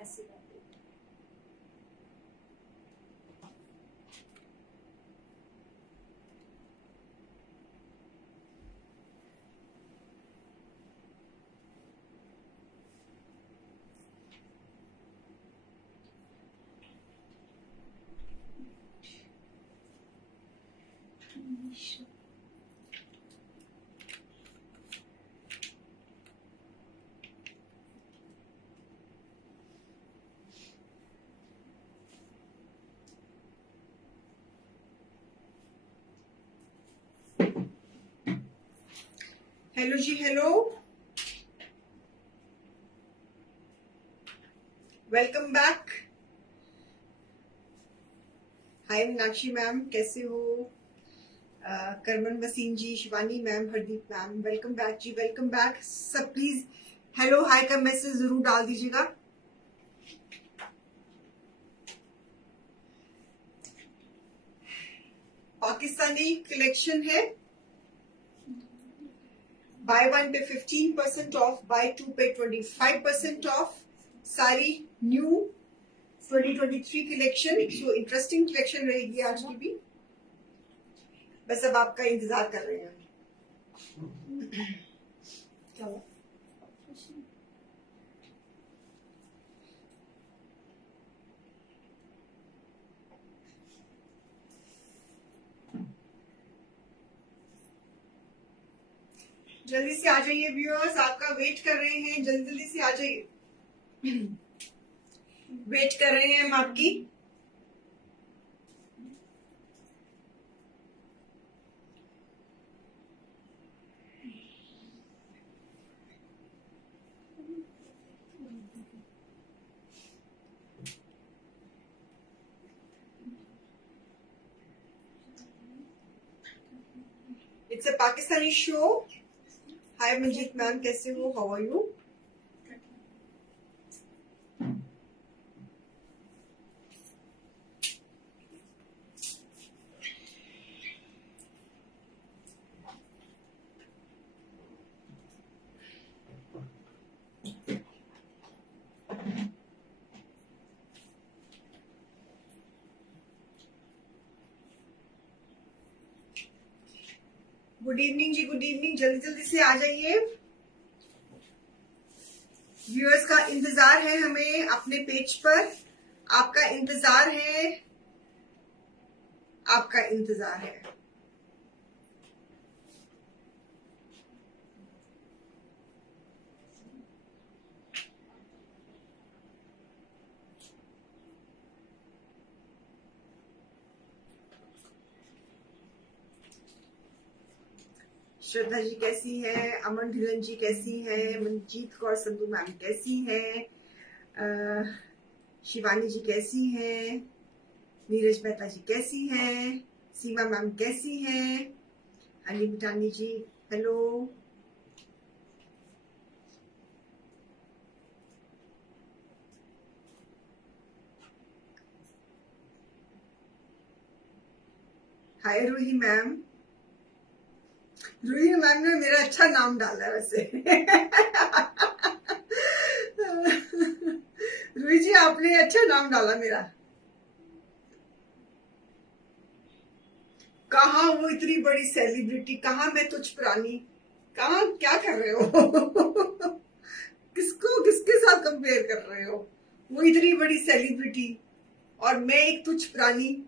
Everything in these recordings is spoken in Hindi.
ऐसी बात है। हेलो जी, hello, welcome back. Hi Meenakshi ma'am, कैसे हो? Karman Waseem ji, Shivani ma'am, Hardeep ma'am, welcome back जी, वेलकम बैक। सब प्लीज हेलो हाय का मैसेज जरूर डाल दीजिएगा। पाकिस्तानी कलेक्शन है, buy one pay 15% off, buy two pay 25% off. सारी new 2023 collection, so interesting collection रहेगी आज की भी। बस अब आपका इंतजार कर रहे हैं। क्या हुआ? जल्दी से आ जाइए व्यूअर्स, आपका वेट कर रहे हैं, जल्दी जल्दी से आ जाइए। वेट कर रहे हैं हम आपकी। It's a Pakistani show. Hi Manjeet ma'am, कैसे हो? How are you? Good evening ji, good evening. जल्दी जल्दी से आ जाइए। व्यूअर्स का इंतजार है हमें अपने पेज पर, आपका इंतजार है, आपका इंतजार है। श्रद्धा जी कैसी है? अमन ढिलन जी कैसी है? मनजीत कौर संधू मैम कैसी है? शिवानी जी कैसी है? नीरज मेहता जी कैसी है? सीमा मैम कैसी है? अली मिटानी जी हेलो। हाय रूही मैम। रूही मैम ने मेरा अच्छा नाम डाला है वैसे। रूही जी, आपने अच्छा नाम डाला मेरा। कहाँ वो इतनी बड़ी सेलिब्रिटी, कहाँ मैं तुझ पुरानी, कहाँ क्या कर रहे हो? किसको किसके साथ कंपेयर कर रहे हो? वो इतनी बड़ी सेलिब्रिटी और मैं एक तुझ पुरानी।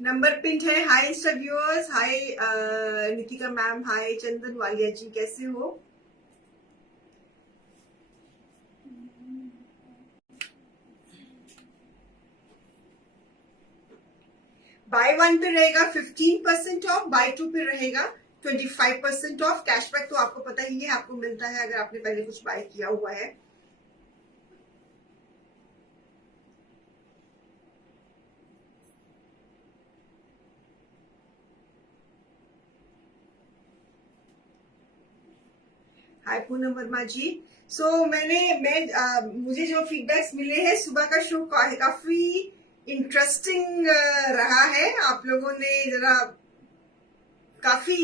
नंबर पिंट है। हाय इंस्टा व्यूअर्स, हाय नितिका मैम, हाय चंदन वालिया जी, कैसे हो? बाय वन पे रहेगा 15% ऑफ, बाय टू पे रहेगा 25% ऑफ। कैशबैक तो आपको पता ही है, आपको मिलता है अगर आपने पहले कुछ बाय किया हुआ है। हाय पूनम वर्मा जी। मुझे जो फीडबैक्स मिले हैं, सुबह का शो काफी इंटरेस्टिंग रहा है। आप लोगों ने जरा काफी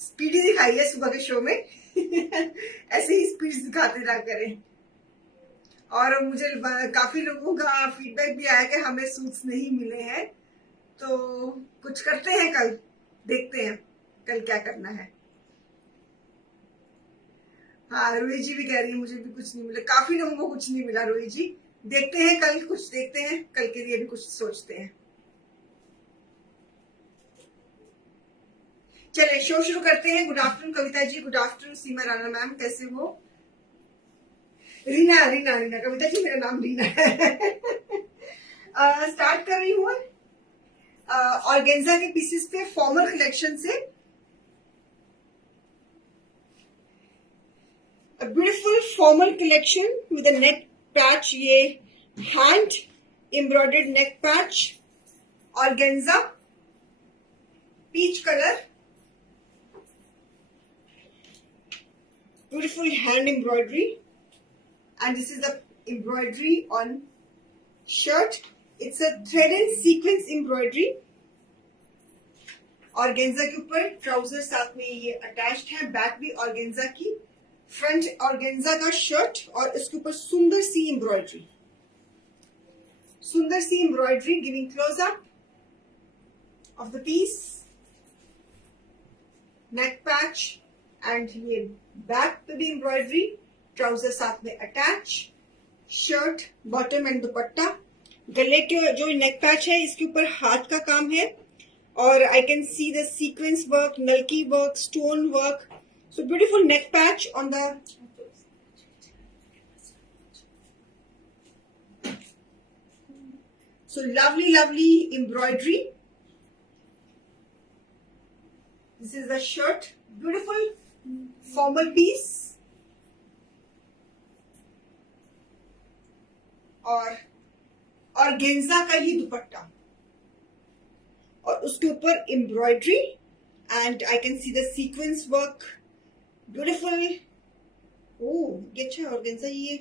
स्पीडी दिखाई है सुबह के शो में ऐसे ही स्पीड दिखाते रहा करें। और मुझे काफी लोगों का फीडबैक भी आया कि हमें सूट्स नहीं मिले हैं, तो कुछ करते हैं, कल देखते हैं कल क्या करना है। हाँ, रोही जी भी कह रही है मुझे भी कुछ नहीं मिला, काफी लोगों को कुछ नहीं मिला रोही जी। देखते हैं कल, कुछ देखते हैं, कल के लिए भी कुछ सोचते हैं। चलिए शो शुरू करते हैं। Good afternoon Kavita ji, good afternoon सीमा राणा मैम, कैसे हो? रीना रीना रीना, कविता जी मेरा नाम रीना है। स्टार्ट कर रही हूँ ऑर्गेन्जा के पीसेस पे, फॉर्मल कलेक्शन से। Beautiful formal collection with a neck patch, ये hand embroidered neck patch, organza, peach colour, beautiful hand embroidery, and this is the embroidery on shirt. It's a thread and sequence embroidery. Organza के ऊपर ट्राउजर साथ में ये अटैच्ड है, बैक भी ऑर्गेन्जा की, फ्रंट ऑर्गेन्जा का शर्ट, और इसके ऊपर सुंदर सी एम्ब्रॉयडरी, सुंदर सी embroidery, giving close up of the piece, neck patch, and ये बैक पे भी एम्ब्रॉयडरी, ट्राउजर साथ में attach, shirt, bottom and dupatta. गले के जो नेक पैच है इसके ऊपर हाथ का काम है, और I can see the sequence work, नल्की work, stone work, so beautiful neck patch on the so lovely embroidery. This is the shirt, beautiful formal piece, और ऑर्गेन्जा का ही दुपट्टा, और उसके ऊपर embroidery, and I can see the sequence work, beautiful. Oh ये अच्छा ऑर्गेन्जा, ये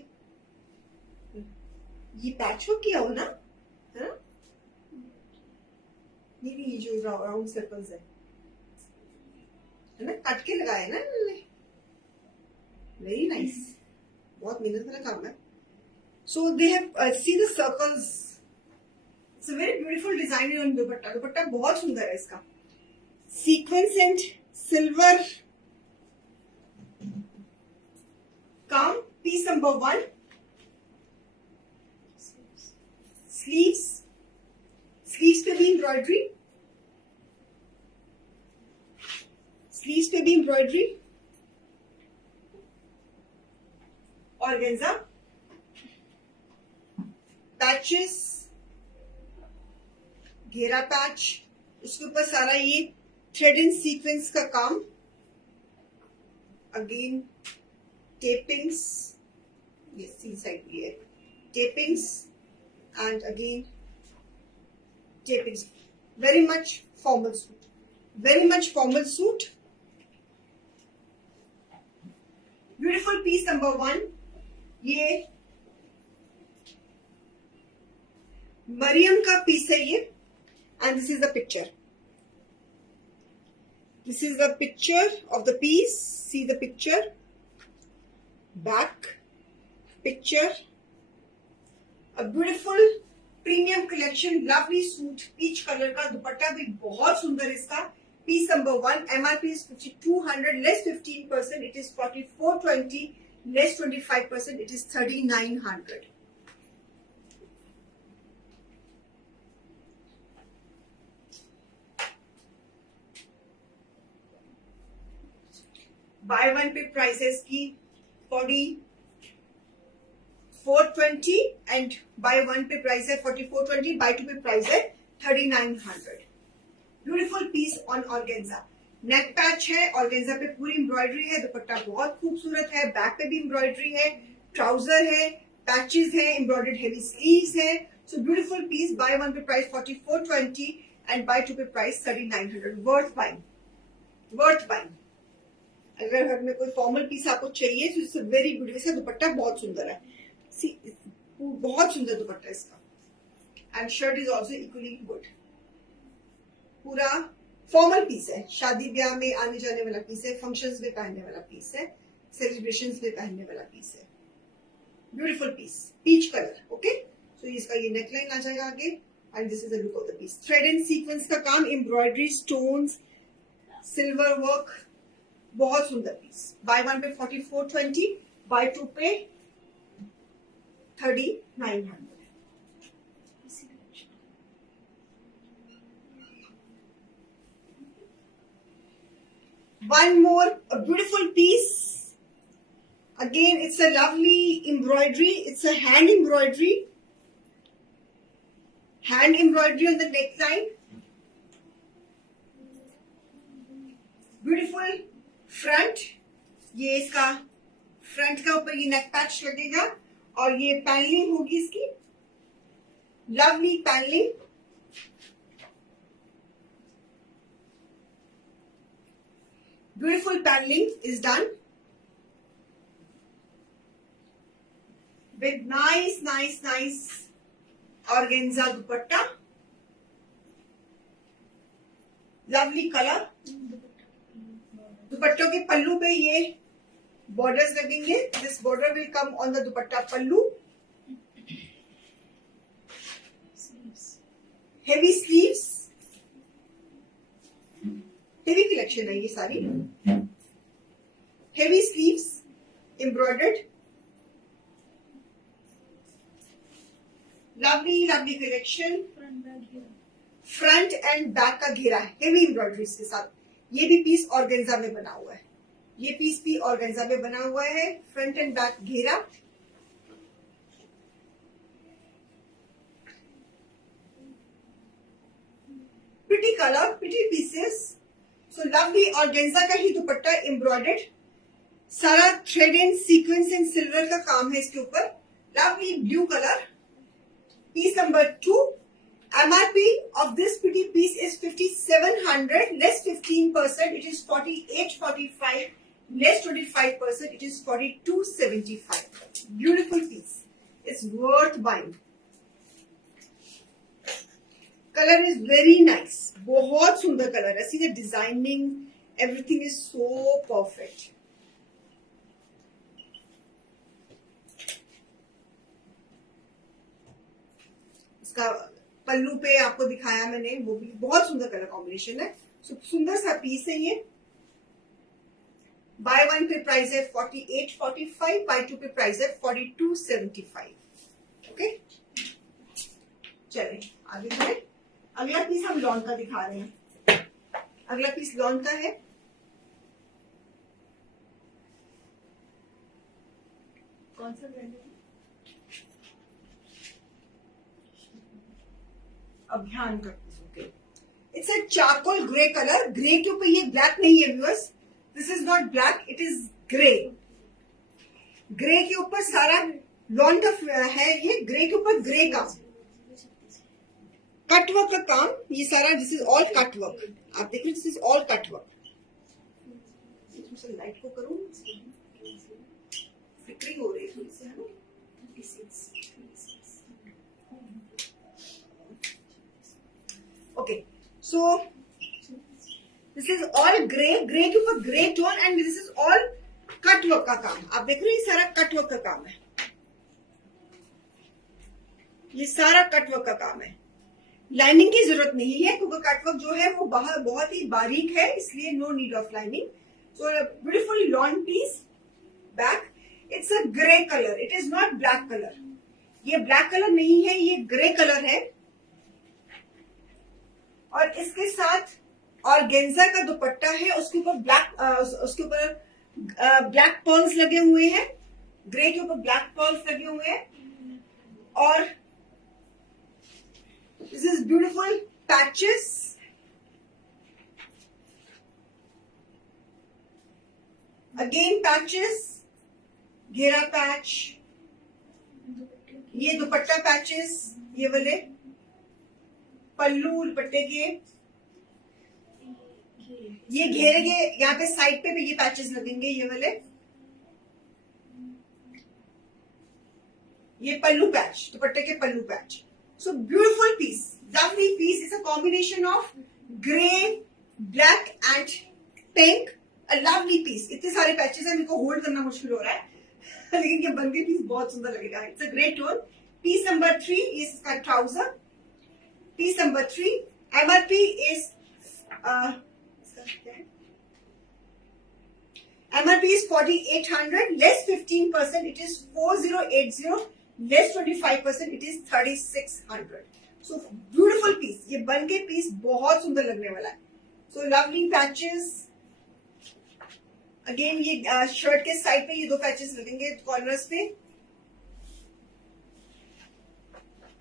पैच वर्क किया हो ना, है ना? ये जो राउंड सर्कल्स है ना, कट के लगाए ना इन्होंने, वेरी नाइस, बहुत मेहनत वाला काम है। So they have see the circles, it's a very beautiful design on dupatta, dupatta बहुत सुंदर है इसका, सीक्वेंस एंड सिल्वर काम, पीस नंबर 1, स्लीव्स, स्लीव्स पे भी एम्ब्रॉयडरी, स्लीव्स पे भी एम्ब्रॉयडरी, ऑर्गेन्जा, पैचेस, घेरा पैच, उसके ऊपर सारा ये थ्रेड एंड सीक्वेंस का काम, अगेन टेपिंग्स, ये सी साइड भी है, tapings, and again tapings, very much formal suit, very much formal suit, beautiful piece number 1, ये मरियम का पीस है ये, and this is the picture, this is the picture of the piece, see the picture, back picture, a beautiful premium collection, lovely suit, peach colour का, दुपट्टा भी बहुत सुंदर इसका, piece number 1, MRP is 5200, less 15%, it is 4420, less 25%, it is 3900. Buy one pay prices की 4420, and buy one pay price है 4420, बाय टू पे प्राइस है 3900। Beautiful piece on organza, neck patch है, ऑर्गेन्जा पे पूरी एम्ब्रॉयडरी है, दुपट्टा बहुत खूबसूरत है, बैक पे भी एम्ब्रॉयडरी है, ट्राउजर है, पैचेस है, एम्ब्रॉयडर्ड हेवी स्लीव्स है, so beautiful piece, buy one pay price 4420 and buy two pay price 3900, worth buying, worth buying. अगर घर में कोई फॉर्मल पीस आपको चाहिए तो इट्स वेरी ब्यूटीफुल, इसका दुपट्टा बहुत सुंदर है, बहुत सुंदर दुपट्टा इसका, and shirt is also equally good, पूरा फॉर्मल पीस है, शादी ब्याह में आने जाने वाला पीस है, फंक्शंस में पहनने वाला पीस है, सेलिब्रेशंस में पहनने वाला पीस है। Beautiful piece, peach colour. Okay, so इसका ये नेकलाइन आ जाएगा आगे and this is the look of the piece. Thread and sequence का काम, एम्ब्रॉयडरी, स्टोन्स, सिल्वर वर्क, बहुत सुंदर पीस। बाय वन पे 4420, बाय टू पे 3900। One more, a beautiful piece. Again, it's a lovely embroidery. It's a hand embroidery. Hand embroidery on the neckline. Beautiful front. ये इसका फ्रंट का ऊपर ये नेक पैच लगेगा और ये पैनलिंग होगी इसकी, lovely panelling. Beautiful paneling is done with nice organza dupatta, lovely color। दुपट्टों के पल्लू पे ये बॉर्डर्स लगेंगे। This border will come on the dupatta pallu. Heavy sleeves, heavy collection है ये सारी। Heavy sleeves embroidered, lovely collection. Front and back का घेरा है हेवी एम्ब्रॉयडरी के साथ। ये भी पीस ऑर्गेन्जा में बना हुआ है, ये पीस भी ऑर्गेन्जा में बना हुआ है। फ्रंट एंड बैक घेरा, pretty colour, pretty pieces. So lovely organza का ही दुपट्टा एम्ब्रॉयडर्ड, सारा thread and sequence and silver का काम है इसके ऊपर। Lovely blue colour, piece number 2। MRP of this pretty piece is 5700, less 15%, it is 4845, less 25%, it is 4275. Beautiful piece, it's worth buying. Color is very nice, बहुत सुंदर कलर है। See the designing, everything is so perfect. इसका पल्लू पे आपको दिखाया मैंने, वो भी बहुत सुंदर कलर कॉम्बिनेशन है। सुंदर सा पीस है ये। बाय वन पे प्राइस है 4845, बाय टू पे प्राइस है 4275। ओके, चले आगे बढ़े। अगला पीस हम लॉन का दिखा रहे हैं। अगला पीस लॉन का है। कौन सा ब्रांड है? अभियान का piece. Okay, it's a charcoal grey colour. Grey के ऊपर ये ब्लैक नहीं है viewers, this is not black, it is grey. Grey के ऊपर सारा लॉन का है, ये ग्रे के ऊपर ग्रे का कटवर्क का काम, ये सारा दिस इज ऑल कटवर्क। आप देख रहे, this is all cutwork. Light को करूं, फिक्री हो रही है थोड़ी सी, है ना। Okay, so this is all grey, grey के ऊपर grey tone and this is all cutwork का काम। आप देख रहे हैं, सारा कटवर्क का काम है, ये सारा कटवर्क का काम है। लाइनिंग की जरूरत नहीं है क्योंकि कटवर्क जो है वो बाहर बहुत ही बारीक है, इसलिए no need of lining. So beautiful lawn piece. Back, it's a grey colour, it is not black colour. ये ब्लैक कलर नहीं है, ये ग्रे कलर है। और इसके साथ ऑर्गेन्जा का दुपट्टा है, उसके ऊपर ब्लैक पर्ल्स लगे हुए हैं। ग्रे के ऊपर ब्लैक पर्ल्स लगे हुए हैं। और this is beautiful patches. Again patches, घेरा पैच, ये दुपट्टा पैचेस, ये वाले पल्लू दुपट्टे के, ये घेरे के यहाँ पे साइड पे भी ये पैचेस लगेंगे, ये वाले। ये पल्लू पैच, दुपट्टे के pallu patch. So beautiful piece, lovely piece. It's a combination of grey, black and pink, a lovely piece. इतने सारे पैचेस हैं, इनको होल्ड करना मुश्किल हो रहा है लेकिन ये बन के पीस बहुत सुंदर लगेगा. It's a great tone. Piece number 3 is इसका trouser. Piece number 3 MRP is MRP is 4800, less 15%, it is 4080, less 25%, it is 3600. So beautiful piece. ये बन के पीस बहुत सुंदर लगने वाला है. So lovely patches. Again ये शर्ट के साइड पे ये दो पैचेस लगेंगे कॉर्नर्स पे.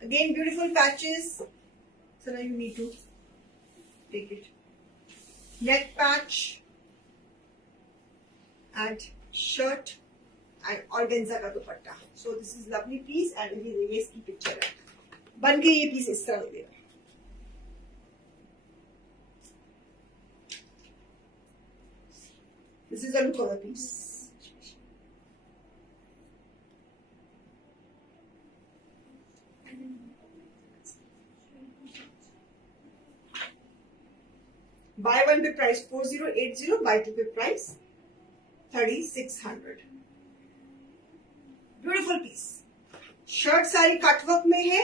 Again beautiful patches. So now you need to take it. Neck patch. And shirt and organza का दुपट्टा. So this is lovely piece and ये इसकी पिक्चर है. बन के ये पीस इस तरह लगेगा. This is the look of the piece. Buy one पे price 4080, buy two pay price 3600. Beautiful piece. Shirt सारी कटवर्क में है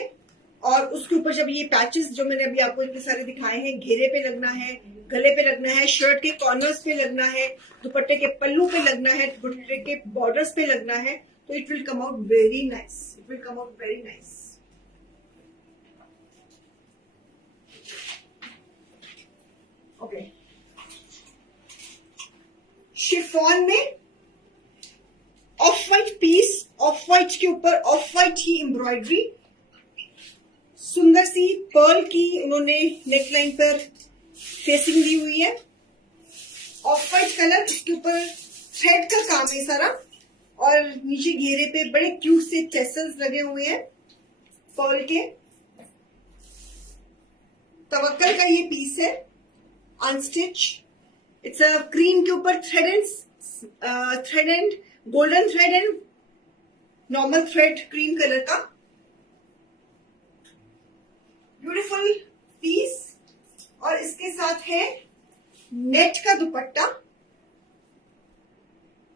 और उसके ऊपर जब ये पैचेस जो मैंने अभी आपको इतने सारे दिखाए हैं, घेरे पे लगना है, गले पे लगना है, शर्ट के कॉर्नर्स पे लगना है, दुपट्टे के पल्लू पे लगना है, दुपट्टे के बॉर्डर्स पे लगना है, तो it will come out very nice. It will come out very nice. Okay. Chiffon में off white piece, off white के ऊपर ऑफ व्हाइट ही एम्ब्रॉयडरी, सुंदर सी पर्ल की उन्होंने नेकलाइन पर फेसिंग दी हुई है. ऑफ व्हाइट कलर, इसके ऊपर थ्रेड का काम है सारा और नीचे घेरे पे बड़े क्यूट से टेसल्स लगे हुए हैं पर्ल के. तवक्कल का ये पीस है अनस्टिच. इट्स अ क्रीम के ऊपर thread and golden thread and normal thread cream colour का ब्यूटीफुल पीस. और इसके साथ है नेट का दुपट्टा.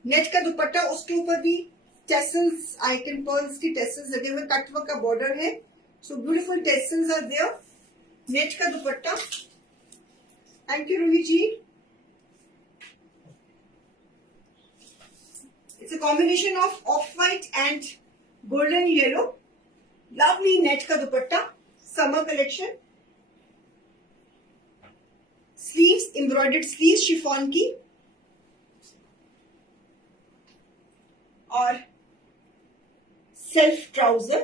नेट का दुपट्टा, उसके ऊपर भी टेसल्स, आइटम पर्ल्स की टेसल्स लगे हुए, कटवर्क का बॉर्डर है. So beautiful tassels are there. Net का dupatta. Thank you Roohi ji. It's a combination of off-white and golden yellow. Lovely net का दुपट्टा. Summer collection. Sleeves, embroidered sleeves chiffon की. और self trouser.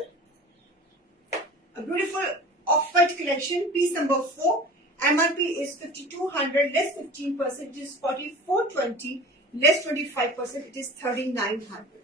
A beautiful off-white collection. Piece number 4. MRP is 5200, less 15%, it is 4420. Less 25%, it is 3900.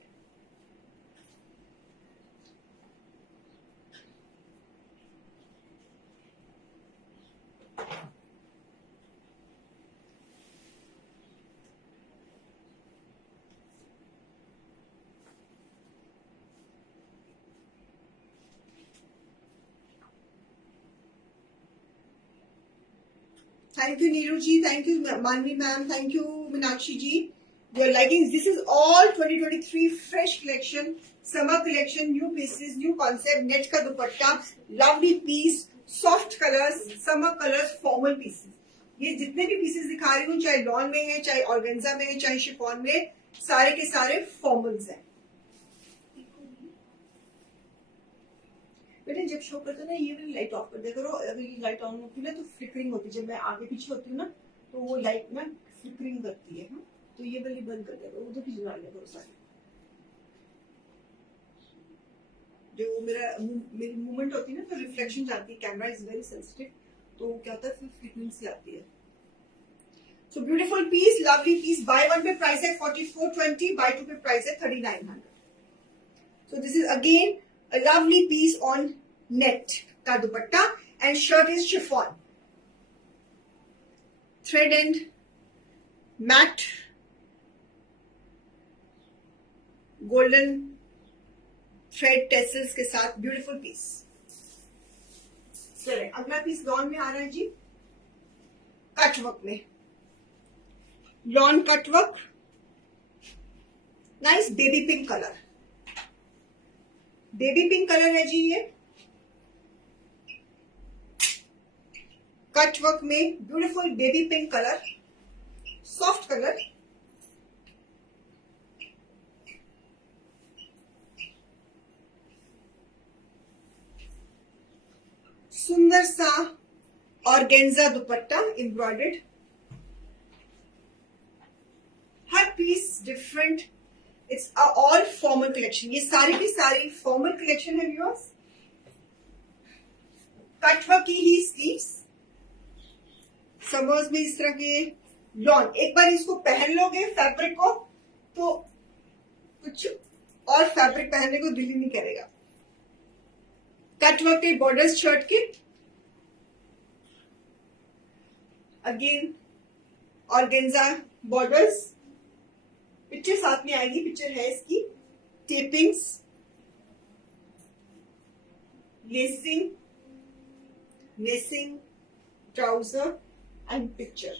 Thank you Neeru ji, thank you Manvi ma'am, thank you Meenakshi ji. You are liking this is all 2023 fresh collection, summer collection, new pieces, new concept. Net का दुपट्टा, lovely piece, soft colors, summer colors, formal pieces. ये जितने भी pieces दिखा रही हूँ, चाहे लॉन में है, चाहे ऑर्गेन्जा में है, चाहे शिफॉन में, सारे के सारे फॉर्मल्स हैं. बेटे जब शो करते ना ये वाली लाइट ऑफ कर दिया करो. अगर ये लाइट ऑन होती है ना तो फ्लिकरिंग होती है. जब मैं आगे पीछे होती हूँ ना तो वो लाइट ना फ्लिकरिंग करती है. तो ये वाली बंद कर दिया करो, उधर की जला लिया करो सारी. जो मेरी मूवमेंट होती है ना तो रिफ्लेक्शन जाती है. कैमरा इज वेरी सेंसिटिव, तो क्या होता है फिर फ्लिकरिंग सी आती है. So beautiful piece, lovely piece. Buy one pay price है 4420, बाय टू पे प्राइस है 3900. So this is again a lovely piece on net का दुपट्टा and shirt is chiffon. Thread and matte golden thread tassels के साथ beautiful piece. चलिए अगला पीस लॉन में आ रहा है जी. कटवर्क में, lawn cutwork, nice baby pink colour, baby pink colour है जी ये, कटवर्क में beautiful baby pink colour, soft colour, सुंदर सा ऑर्गेन्जा दुपट्टा एम्ब्रॉयडर्ड, हर piece different, it's all formal collection, ये सारी की सारी फॉर्मल कलेक्शन है व्यूअर्स। कटवर्क की ही स्लीव्स, समर्स में इस तरह के लॉन, एक बार इसको पहन लोगे फैब्रिक को तो कुछ और फैब्रिक पहनने को दिल ही नहीं करेगा। कटवर्क के बॉर्डर्स शर्ट के, अगेन ऑर्गेन्जा बॉर्डर्स, पिक्चर साथ में आएगी, पिक्चर है इसकी, tapings, lacing, lacing, trouser and picture.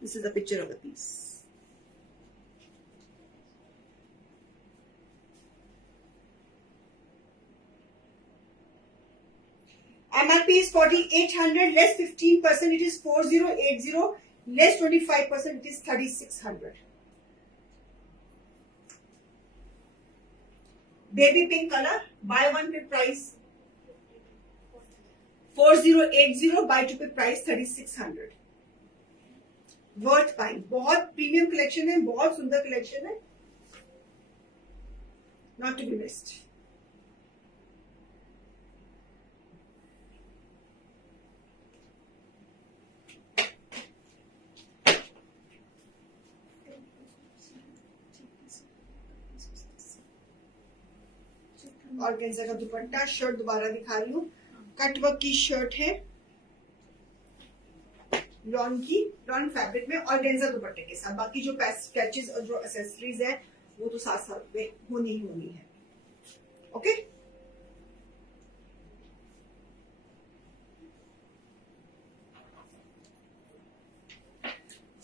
This is the picture of the piece. MRP is 4800, less 15%, it is 4080, less 25%, it is 3600. Baby pink color, buy one पे price 4080, buy two pay price 3600. Worth buying, बहुत प्रीमियम कलेक्शन है, बहुत सुंदर कलेक्शन है, not to be missed. Organza का दुपट्टा, शर्ट दोबारा दिखा रही हूँ, कटवर्क की शर्ट है, लॉन की, लॉन फैब्रिक में ऑर्गेन्जा दुपट्टे के साथ, बाकी जो पैचेस और जो एक्सेसरीज है वो तो साथ साथ में होनी ही होनी है। ओके,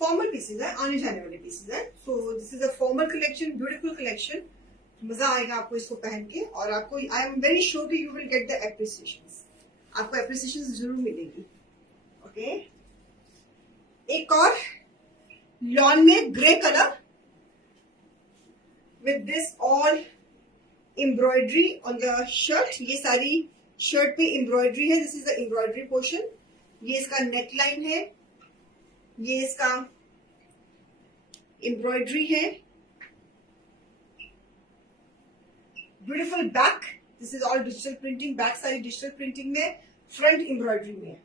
फॉर्मल पीसेज है, आने जाने वाले पीसेज है। सो this is a formal collection, beautiful collection, मजा आएगा आपको इसको पहन के, और आपको आई एम वेरी श्योर कि you will get the appreciation, आपको एप्रिसिएशन जरूर मिलेगी। ओके, एक और लॉन में grey colour with this all embroidery on the shirt, ये सारी शर्ट पे एम्ब्रॉयडरी है, this is the embroidery portion, ये इसका नेक लाइन है, ये इसका एम्ब्रॉयडरी है, beautiful back, this is all digital printing, back सारी डिजिटल प्रिंटिंग में, फ्रंट एम्ब्रॉयडरी में।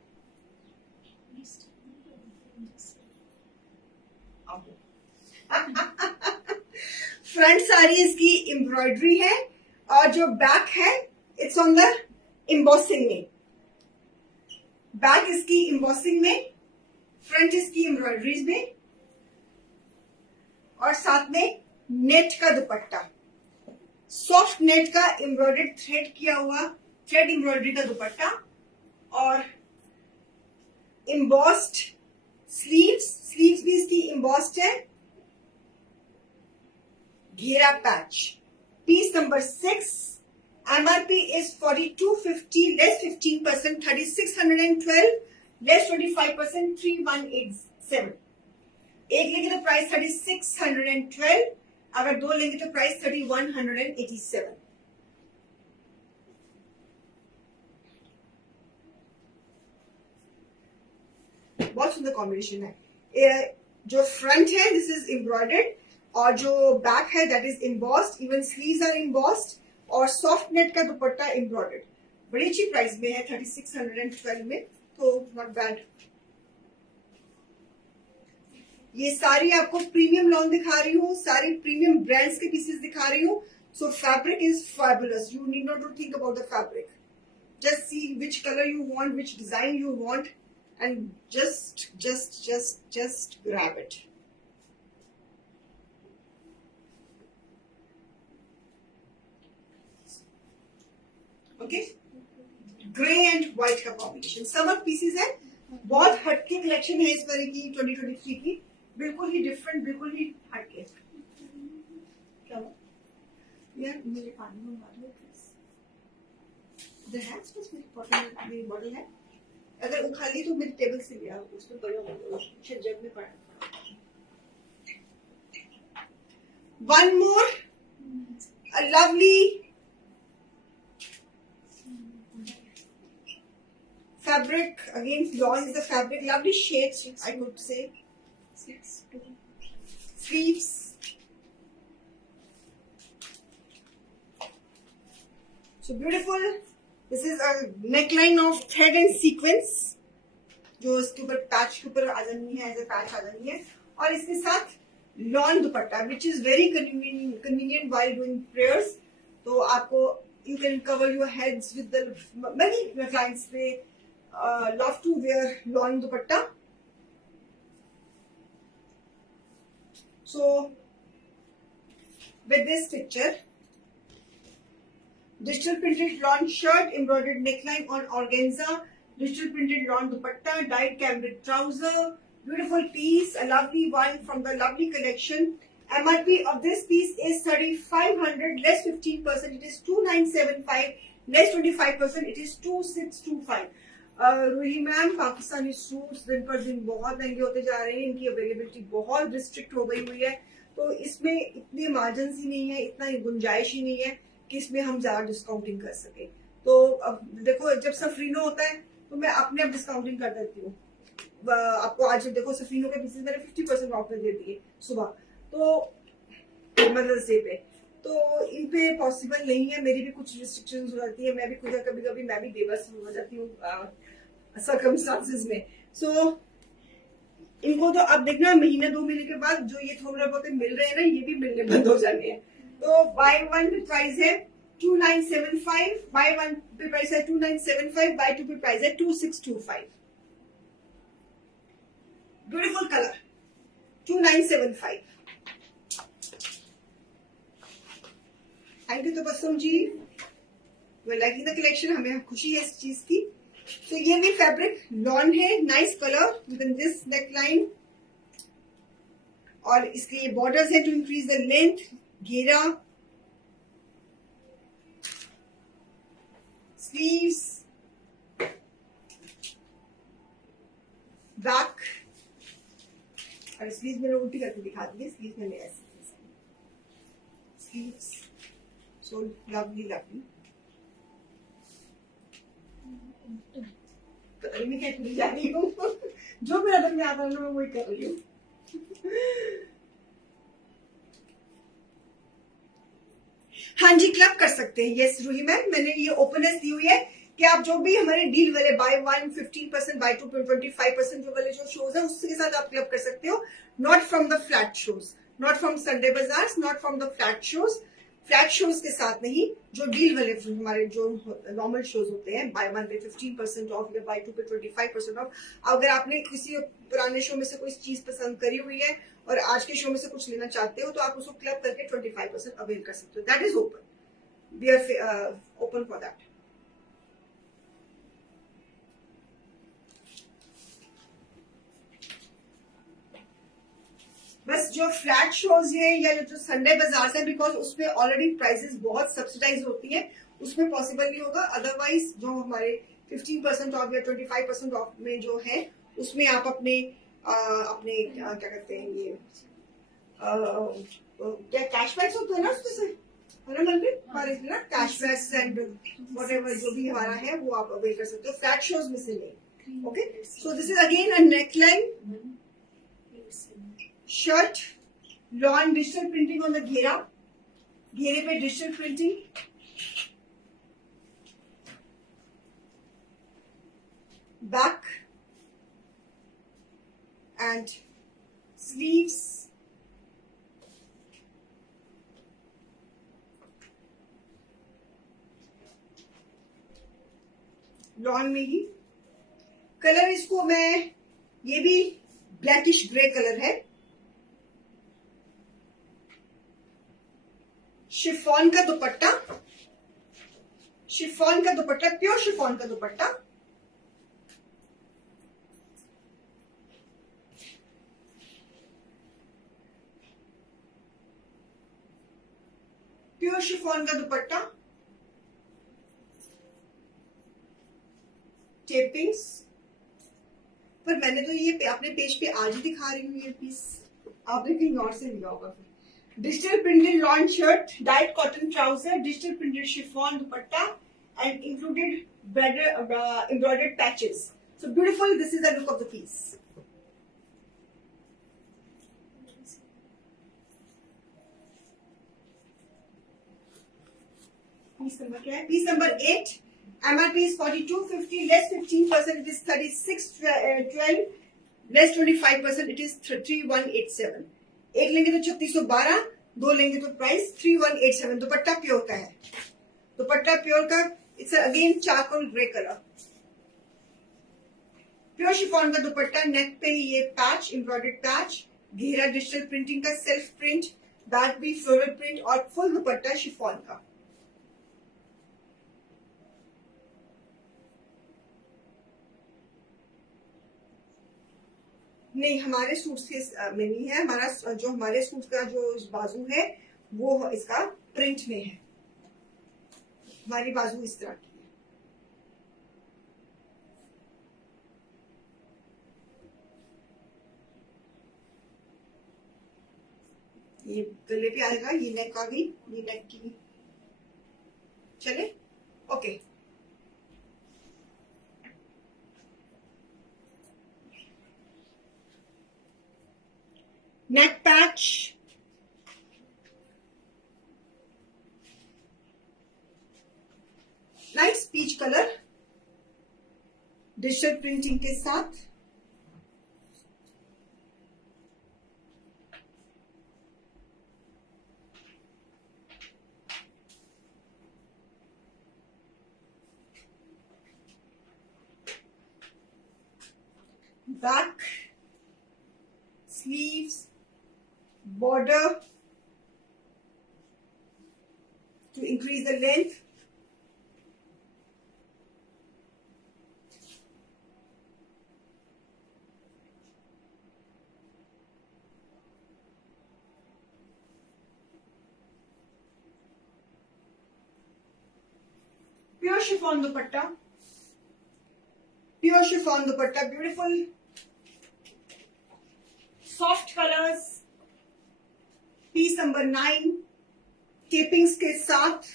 फ्रंट सारी इसकी एम्ब्रॉयडरी है, और जो बैक है इट्स ऑन द एम्बॉसिंग में, बैक इसकी एम्बॉसिंग में, फ्रंट इसकी एम्ब्रॉयडरीज में, और साथ में नेट का दुपट्टा, सॉफ्ट नेट का एम्ब्रॉयडर्ड थ्रेड किया हुआ, थ्रेड एम्ब्रॉयडरी का दुपट्टा, और एम्बॉस्ड स्लीव्स, स्लीव्स भी इसकी एम्बॉस्ड है, घेरा patch, piece number 6, MRP is 4250, less 15%, 3612, less 25%, 3187. एक लेंगे तो प्राइस 3612, अगर दो लेंगे तो प्राइस 3187। बहुत सुंदर कॉम्बिनेशन है। जो फ्रंट है दिस इज एम्ब्रॉयडर्ड, और जो बैक है that is embossed, even sleeves are embossed, और सॉफ्ट नेट का दुपट्टा एम्ब्रॉयडर्ड, बड़ी अच्छी प्राइस में है 3612 में, तो नॉट बैड। ये सारी आपको प्रीमियम लॉन दिखा रही हूँ, सारी प्रीमियम ब्रांड्स के पीसेस दिखा रही हूँ। So fabric is fabulous, you need not to think about the fabric, just see which colour you want, which design you want, and just grab it. Okay, grey and white का कॉम्बिनेशन। समर पीसेस है, बहुत हटके कलेक्शन है इस बार की 2023 की, बिल्कुल ही डिफरेंट, बिल्कुल ही हटके। क्या यार मुझे पानी मंगवा दो प्लीज। इधर है बस मेरी बॉटल है, अगर वो खाली तो मेरी टेबल से लिया, उसमें पड़ा होगा, जग में पड़ा। One more, a lovely fabric, again lawn is the fabric, lovely shades I would say. Sleeves, so beautiful. This is a neckline of thread and sequence, जो इसके ऊपर पैच के ऊपर आ जानी है, ऐसे पैच आ जानी है, और इसके साथ lawn dupatta which is very convenient while doing prayers. तो आपको you can cover your heads with the many clients they love to wear lawn dupatta. So with this picture, digital printed lawn shirt, embroidered neckline on organza, digital printed lawn dupatta, dyed cambric trouser, beautiful piece, a lovely one from the lovely collection. MRP of this piece is 3,500, less 15%, it is 2,975, less 25%, it is 2,625. Ruhi ma'am, Pakistani suits दिन पर दिन बहुत महंगे होते जा रहे हैं, इनकी अवेलेबिलिटी बहुत रिस्ट्रिक्ट हो गई हुई है, तो इसमें इतने मार्जिन ही नहीं है, इतना गुंजाइश ही नहीं है कि इसमें हम ज्यादा डिस्काउंटिंग कर सके। तो अब देखो, जब सफरीनो होता है तो मैं अपने आप डिस्काउंटिंग कर देती हूँ। आपको आज देखो सफरीनो के पीसेस मैंने 50% ऑफ में दे दिए सुबह, तो मदर्स डे पे, तो इन पे पॉसिबल नहीं है, मेरी भी कुछ रिस्ट्रिक्शंस हो जाती है, मैं भी खुद कभी कभी मैं भी बेबस हो जाती हूँ सर्कमस्टांसेस में। सो इनको तो अब देखना, महीने 2 महीने के बाद जो ये थोड़ा बहुत मिल रहे हैं ना, ये भी मिलने बंद हो जाने हैं। तो बाय वन पे प्राइस है 2,975, बाय वन पे प्राइस है 2,975, बाय टू पे प्राइस है 2,625। Beautiful colour 2,975। Thank you Tabassum ji, liking the collection, हमें खुशी है इस चीज की। तो ये भी फैब्रिक लॉन है, nice colour with this neckline, और इसके ये बॉर्डर्स है टू इंक्रीज द लेंथ, घेरा, स्लीव्स, बैक, और स्लीव्स मैंने उल्टी करके दिखा दी, स्लीव्स मैंने ऐसे, स्लीव्स सो लवली लवली। पता नहीं मैं क्या करी जा रही हूँ जो मेरा दिल में आता है मैं वही कर रही हूँ। हाँ जी, क्लब कर सकते हैं। यस रूही मैम, मैंने ये ओपननेस दी हुई है कि आप जो भी हमारे डील वाले बाय वन 15%, बाय टू 25% जो वाले जो शोज है उसके साथ आप क्लब कर सकते हो, not from the flat shows, not from Sunday Bazaar, not from the flat shows के साथ नहीं, जो डील वाले हमारे जो नॉर्मल शोज होते हैं, बाय वन पे 15% ऑफ या बाय टू पे 25% ऑफ। अगर आपने किसी पुराने शो में से कोई चीज पसंद करी हुई है और आज के शो में से कुछ लेना चाहते हो, तो आप उसको क्लब करके 25% अवेल कर सकते हो। That is open, we are open for that. बस जो फ्लैट शोज है या जो संडे बाजार है, बिकॉज उसमें ऑलरेडी प्राइसेस बहुत सब्सिडाइज होती है, उसमें पॉसिबल नहीं होगा। अदरवाइज जो हमारे 15% ऑफ या 25% ऑफ में जो है, उसमें आप अपने क्या कहते हैं ये क्या कैशबैक्स होते हैं ना, उसमें है ना मनप्रीत, हमारे ना कैशबैक्स एंड व्हाटएवर जो भी हमारा है वो आप अवेल कर सकते हो, फ्लैट शोज में से नहीं। Okay, so this is again a neckline shirt, lawn digital printing on the घेरा, घेरे पे digital printing, back and sleeves, lawn में ही कलर, इसको मैं, ये भी ब्लैकिश ग्रे कलर है, शिफॉन का दुपट्टा, शिफॉन का दुपट्टा, प्योर शिफॉन का दुपट्टा, प्योर शिफॉन का दुपट्टा, टेपिंग्स। पर मैंने तो ये अपने पेज पे आज ही दिखा रही हूँ ये पीस, आपने कहीं और से लिया होगा फिर। Digital printed lawn shirt, diet cotton trouser, digital printed chiffon dupatta and included embroidered patches. So beautiful. This is the look of the piece. Piece number क्या है? Piece number 8. MRP is 42.50, less 15%. It is 36.12. Less 25%. It is 3187. एक लेंगे तो 3612, दो लेंगे तो प्राइस 3187। दुपट्टा प्योर का है, दुपट्टा प्योर का। It's again charcoal grey colour, pure chiffon का दुपट्टा। नेक पे ये पैच, एम्ब्रॉयडर्ड पैच, घेरा डिजिटल प्रिंटिंग का, सेल्फ प्रिंट, बैक भी फ्लोरल प्रिंट और फुल दुपट्टा शिफॉन का। नहीं, हमारे सूट के में नहीं है, हमारा जो हमारे सूट का जो बाजू है वो इसका प्रिंट में है। हमारी बाजू इस तरह की है। ये गले पे आएगा, ये नेक आ गई, ये नेक की चले। Okay, neck patch, nice peach colour, digital printing के साथ। Back, sleeves, border to increase the length, pure chiffon dupatta, pure chiffon dupatta, beautiful soft colors। Piece number 9, tapings के साथ,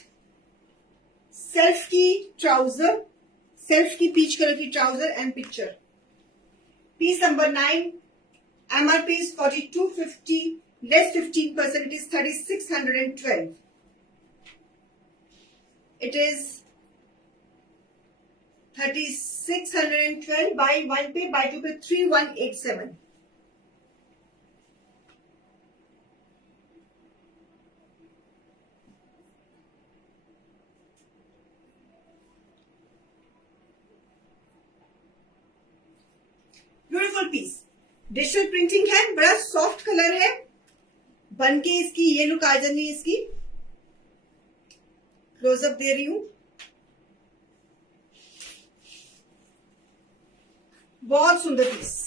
सेल्फ की ट्राउजर, सेल्फ की पीच कलर की trouser and picture. Piece number 9, MRP is 42.50, less 15%. It is 3612. It is 3612 by 1 पे, by 2 पे 3187। ब्यूटीफुल पीस, डिजिटल प्रिंटिंग है, बड़ा सॉफ्ट कलर है, बन के इसकी ये लुक आ जानी है। इसकी क्लोजअप दे रही हूं, बहुत सुंदर piece.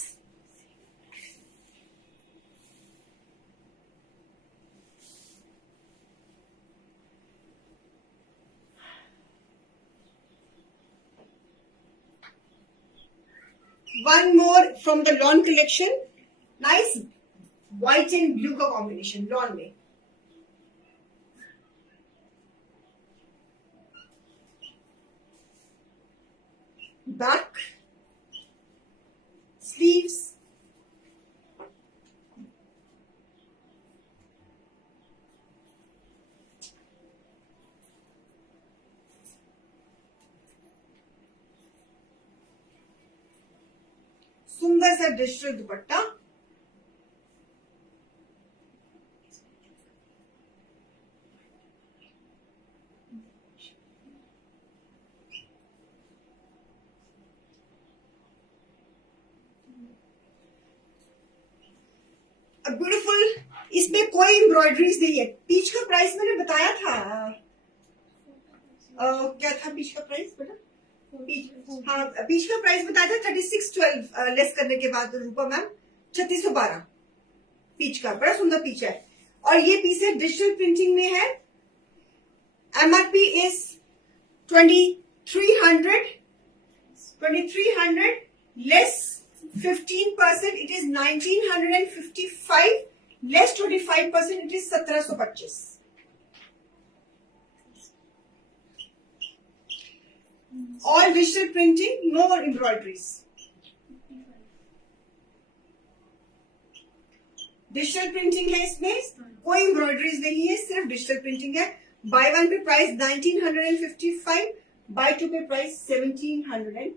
One more from the lawn collection, nice white and blue का कॉम्बिनेशन लॉन में। बैक, स्लीव्स, सुंदर सा डिजिटल दुपट्टा, ब्यूटीफुल। इसमें कोई एम्ब्रॉयडरीज नहीं है। पीच का प्राइस मैंने बताया था क्या था पीच का प्राइस बेटा? हाँ, पीच का प्राइस बताया था 3612 लेस करने के बाद रूपा मैम 3612 पीच का। बड़ा सुंदर पीच है और ये पीस है डिजिटल प्रिंटिंग में है। MRP is 2300 less 15% it is 1955 less 25% it is 1725। All digital printing, no embroideries. Digital printing है, इसमें कोई एम्ब्रॉयडरीज नहीं है, सिर्फ डिजिटल प्रिंटिंग है। Buy one pay price 1955, buy two pay price 1725।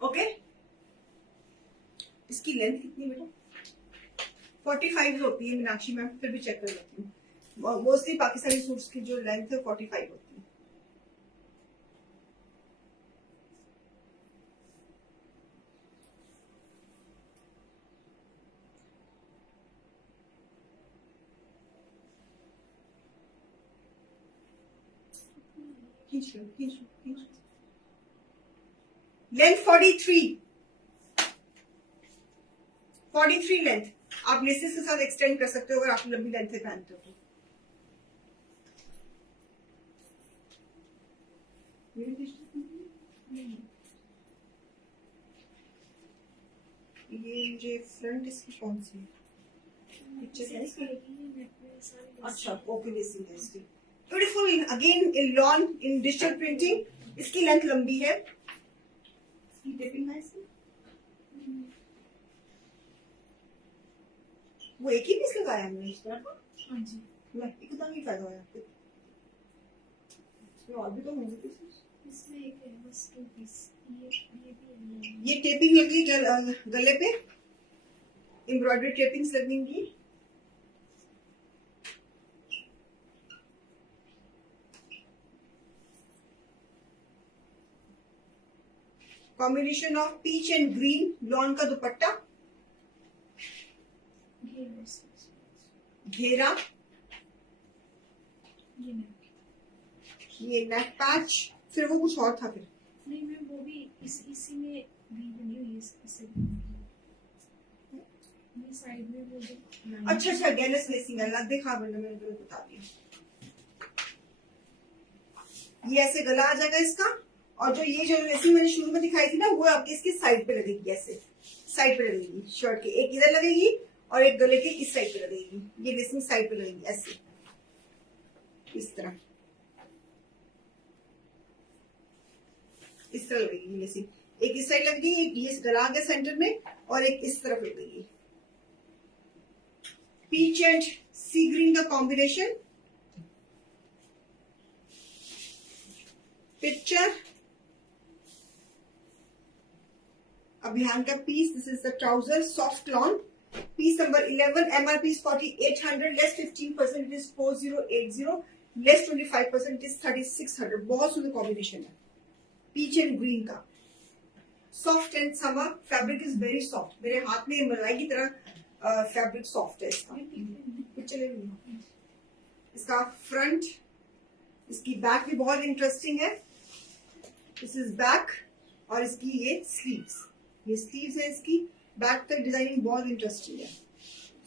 Okay, इसकी लेंथ कितनी बेटा? 45 होती है मीनाक्षी मैम, फिर भी चेक कर लेती हूँ। मोस्टली पाकिस्तानी सूट्स की जो लेंथ है 45 होती है। खींच लो, खींच लो, खींच लो। Length 43 length. आप लेसेस के साथ एक्सटेंड कर सकते हो अगर आप लंबी लेंथ से पहनते हो तो। ये मुझे फ्रंट इसकी कौन सी पिक्चर है इसकी? अच्छा, ओके, लेसिंग है इसकी। Beautiful, again in log in digital printing. इसकी लेंथ लंबी है। इसकी टेपिंग है इसकी। वो एक ही पीस लगाया हमने इस तरह का? हाँ जी, एकदम ही फायदा होया। इसमें और भी तो होंगे पीसेस। इसमें एक है बस 2 पीस। ये टेपिंग लगी गले पे, एम्ब्रॉयडरी टेपिंग्स लगेंगी। Combination of peach and green, lawn का दुपट्टा, घेरा, ये नेक पैच, फिर वो कुछ और था फिर? नहीं मैम, वो भी इसी में भी बनी हुई है, इससे साइड में वो जो। अच्छा, गैलस लेसिंग अलग देखा मैंने बता दिया। ये ऐसे गला आ जाएगा इसका, और जो ये जो लेसिंग मैंने शुरू में दिखाई थी ना, वो आपके इसके साइड पे लगेगी, ऐसे साइड पे लगेगी शर्ट के। एक इधर लगेगी और एक गले के इस साइड पे लगेगी। ये लेसिंग साइड पे लगेगी ऐसे, इस तरह, इस तरह लगेगी लेसिंग। एक इस साइड लगेगी, एक ये गला के सेंटर में, और एक इस तरफ लगेगी। पीच एंड सी ग्रीन का कॉम्बिनेशन। पिक्चर अभियान का piece, this is the trouser, soft lawn, piece number 11। MRP is 4800, less 15% it is 4080, less 25% it is 3600। बहुत सुंदर कॉम्बिनेशन है पीच एंड ग्रीन का। Soft and summer, fabric is very soft. मेरे हाथ में मलाई की तरह फैब्रिक सॉफ्ट है इसका। इसका फ्रंट, इसकी बैक भी बहुत इंटरेस्टिंग है। दिस इज बैक, और इसकी ये स्लीव्स, ये स्लीव्स है इसकी। बैक तक डिजाइनिंग बहुत इंटरेस्टिंग है।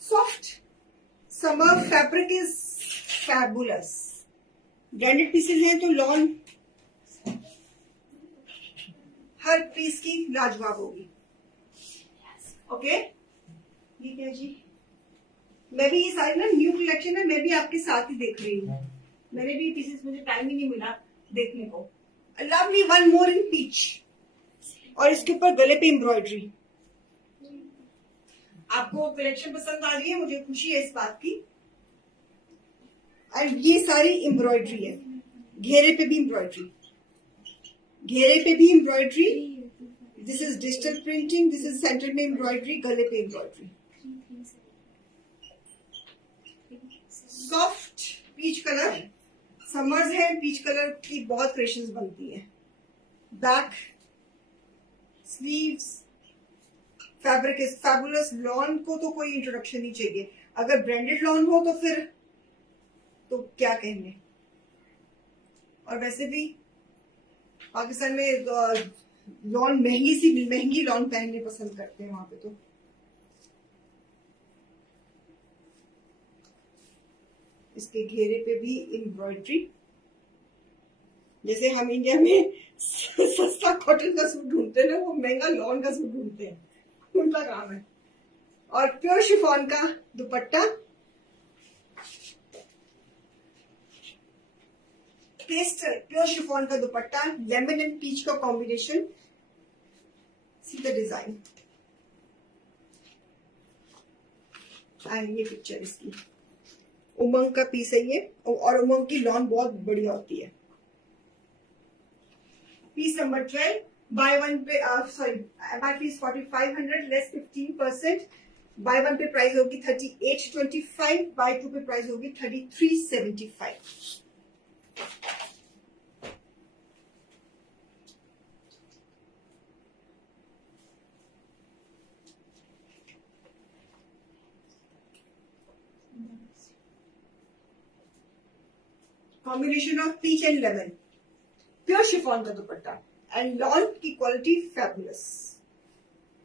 Soft summer fabric is fabulous. Branded pieces हैं तो लॉन हर पीस की लाजवाब होगी। ओके, ये क्या जी? मैं भी ये सारी ना न्यू कलेक्शन है, मैं भी आपके साथ ही देख रही हूँ। मैंने भी पीसेस, मुझे टाइम ही नहीं मिला देखने को। लवली वन मोर इन पीच, और इसके ऊपर गले पे एम्ब्रॉयडरी। आपको कलेक्शन पसंद आ रही है, मुझे खुशी है इस बात की। एंड ये सारी एम्ब्रॉयडरी है, घेरे पे भी एम्ब्रॉयडरी, घेरे पे भी embroidery, this is digital printing, this is centre में एम्ब्रॉयडरी, गले पे embroidery. Soft peach colour, summers है, पीच कलर की बहुत क्रिएशंस बनती हैं। Back, sleeves, fabric is fabulous. Lawn को तो कोई इंट्रोडक्शन नहीं चाहिए, अगर ब्रांडेड लॉन हो तो फिर तो क्या कहने। और वैसे भी पाकिस्तान में लॉन महंगी लॉन पहनने पसंद करते हैं वहां पे। तो इसके घेरे पे भी एम्ब्रॉयडरी। जैसे हम इंडिया में सस्ता कॉटन का सूट ढूंढते हैं ना, वो महंगा लॉन का सूट ढूंढते हैं, उनका काम है। और प्योर शिफॉन का दुपट्टा, पेस्टल प्योर शिफॉन का दुपट्टा, लेमन एंड पीच का combination. See the design and ये पिक्चर इसकी। उमंग का पीस है ये, और उमंग की लॉन बहुत बढ़िया होती है। Piece number 12, buy one pay sorry MRP 4500 less 15%। Buy one pay price होगी 3825, बाय टू पे प्राइस होगी 3375। Combination of peach and lemon, pure chiffon का दुपट्टा एंड लॉन की क्वालिटी फैबुलस,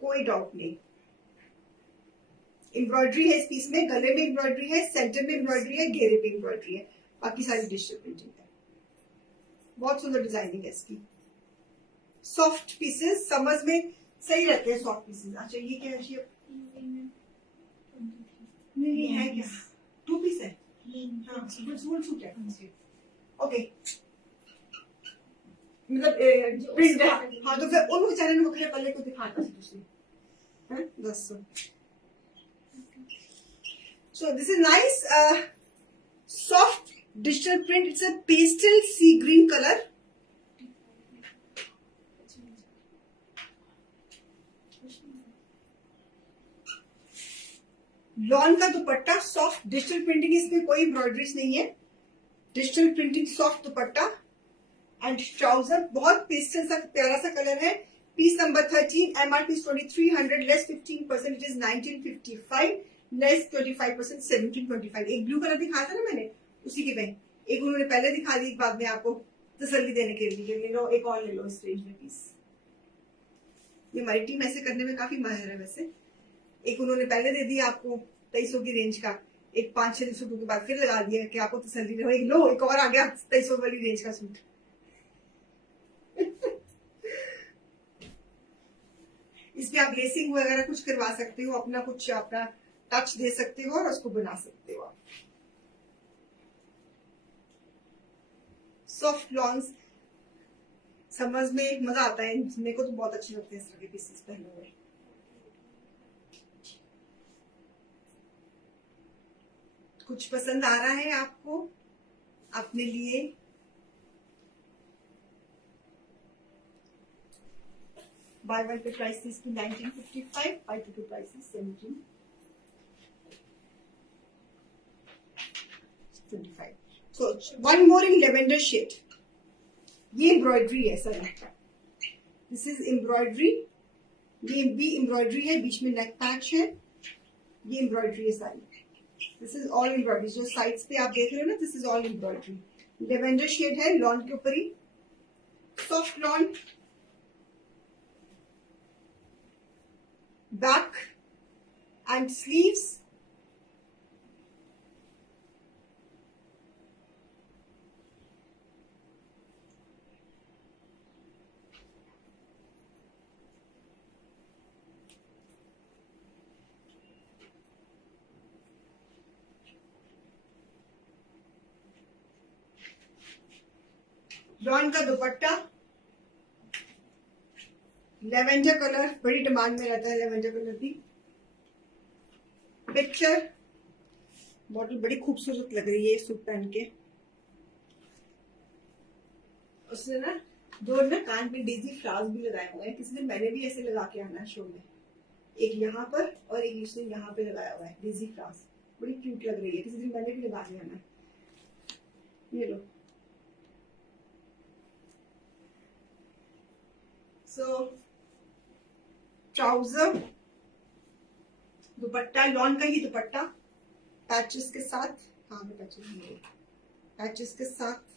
कोई डाउट नहीं। एम्ब्रॉयडरी है इस पीस में, गले में एम्ब्रॉयडरी है, सेंटर में एम्ब्रॉयडरी है, घेरे पे एम्ब्रॉयडरी है, बाकी सारी डिजिटल प्रिंटिंग है। बहुत सुंदर डिजाइनिंग है इसकी। सॉफ्ट पीसेस समझ में सही रहते हैं, सॉफ्ट पीसेस। अच्छा ये क्या है? नहीं है क्या? 2 पीस है, हाँ फुल सूट है। ओके, मतलब प्रिंट है। हाँ तो फिर उन बेचारे ने बकरे पल्ले को दिखाना दूसरी। बस so this is nice soft digital print. It's a pastel sea green colour. Lawn का दुपट्टा, सॉफ्ट डिजिटल प्रिंटिंग, इसमें कोई एम्ब्रॉयडरीज नहीं है। Digital printing, soft dupatta and trouser. बहुत पेस्टल सा प्यारा सा कलर है। Piece number 13, MRP 2300 less 15%, it is 1955, less 25%, 1725। एक ब्लू कलर दिखाया था ना मैंने, उसी के बैंक एक उन्होंने पहले दिखा दी, बाद में आपको तसल्ली देने के लिए ले लो, एक और ले लो इस रेंज में पीस। ये हमारी टीम ऐसे करने में काफी माहिर है वैसे। एक उन्होंने पहले दे दिया आपको 2300 की रेंज का, एक 5-6 सूटों के बाद फिर लगा दिया कि आपको तसल्ली रहे, लो एक और आ गया 2300 वाली रेंज का सूट। इसमें आप लेसिंग वगैरह कुछ करवा सकते हो, अपना कुछ अपना टच दे सकते हो और उसको बना सकते हो आप। सॉफ्ट लॉन्स समझ में मजा आता है, मेरे को तो बहुत अच्छे लगते हैं इस तरह के पीसेस पहने हुए। कुछ पसंद आ रहा है आपको अपने लिए? बाय वन पे प्राइस इसकी 1955, buy two pay price 1725। So one more इन लेवेंडर शेड। ये एम्ब्रॉयडरी है सर, दिस इज एम्ब्रॉयडरी। ये भी एम्ब्रॉयडरी है, बीच में नेक पैच है, ये एम्ब्रॉयडरी है सारी। This is all embroidery. जो साइड्स पे आप देख रहे हो ना, this is all embroidery. Lavender shade है, लॉन के ऊपर ही, soft lawn. Back and sleeves, lawn का दुपट्टा, लेवेंडर कलर बड़ी डिमांड में रहता है, लेवेंडर कलर की। पिक्चर बॉटल बड़ी खूबसूरत लग रही है सूट पहन के। उसने ना दो ना कान पे डेजी फ्लावर्स भी लगाए हुए हैं, किसी दिन मैंने भी ऐसे लगा के आना है शो में, एक यहाँ पर और एक इसने यहाँ पे लगाया हुआ है डेजी फ्लावर्स, बड़ी क्यूट लग रही है, किसी दिन मैंने भी लगा के आना है। ये लो। सो ट्राउजर, दुपट्टा लॉन का ही दुपट्टा पैचेस के साथ, हाँ पैचेस के साथ,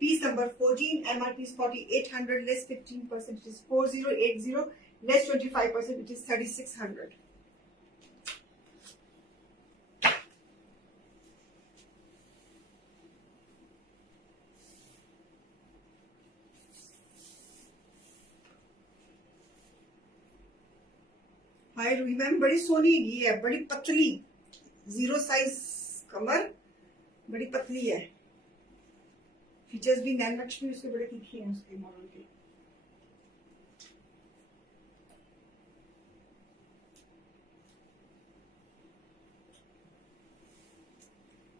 piece number 14, MRP is 4800, less 15%, it is 4080, less 25%, it is 3600. Hi Ruhi ma'am, बड़ी सोनी ये है, बड़ी पतली, 0 साइज कमर, बड़ी पतली है, फीचर्स भी नैन लक्ष्मी उसके बड़े तीखे हैं उसके मॉडल के।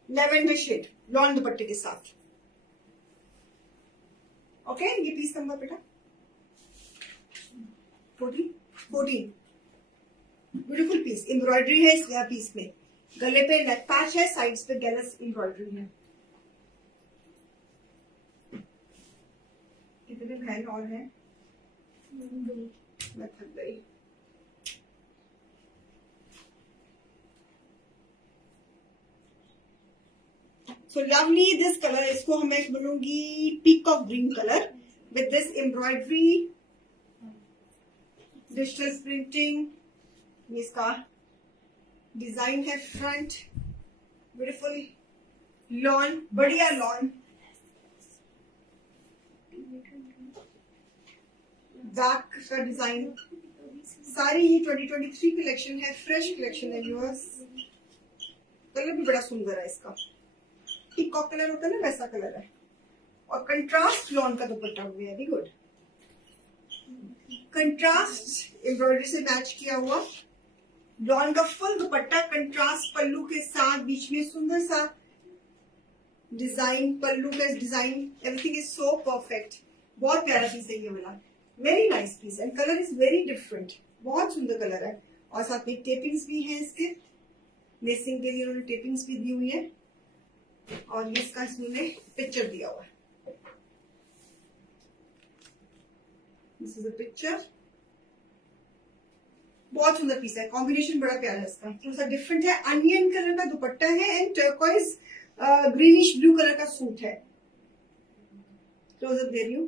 लेवेंडर शेड लॉन दुपट्टे के साथ। ओके, ये पीस नंबर बेटा 14 ब्यूटीफुल पीस, एम्ब्रॉयडरी है इस पीस में, गले पे नेक पैच है, साइड्स पे गैलस एम्ब्रॉयडरी है। कितने बहन और हैं? मैं थक गई। So lovely this color, इसको हमें बोलूंगी peacock green colour with this embroidery, digital printing, इसका डिजाइन है, फ्रंट ब्यूटीफुल लॉन, बढ़िया लॉन, बैक का डिजाइन, सारी ये 2023 कलेक्शन है, फ्रेश कलेक्शन है व्यूअर्स। कलर भी बड़ा सुंदर है इसका, पीकॉक कलर होता है ना वैसा कलर है, और कंट्रास्ट लॉन का दुपट्टा हुआ है, वेरी गुड, कंट्रास्ट एम्ब्रॉयडरी से मैच किया हुआ लॉन का फुल दुपट्टा, कंट्रास्ट पल्लू के साथ, बीच में सुंदर सा डिजाइन, पल्लू का design, everything is so perfect, बहुत प्यारा पीस है ये वाला, very nice piece and colour is very different, बहुत सुंदर कलर है, और साथ में टेपिंग्स भी हैं इसके, लेसिंग के लिए उन्होंने टेपिंग्स भी दी हुई है, और ये इसका इसमें पिक्चर दिया हुआ है, दिस इज अ पिक्चर, बहुत सुंदर पीस है, कॉम्बिनेशन बड़ा प्यारा है इसका, थोड़ा सा डिफरेंट है, अनियन कलर का दुपट्टा है and turquoise greenish blue colour का सूट है, क्लोज अप दे रही हूं,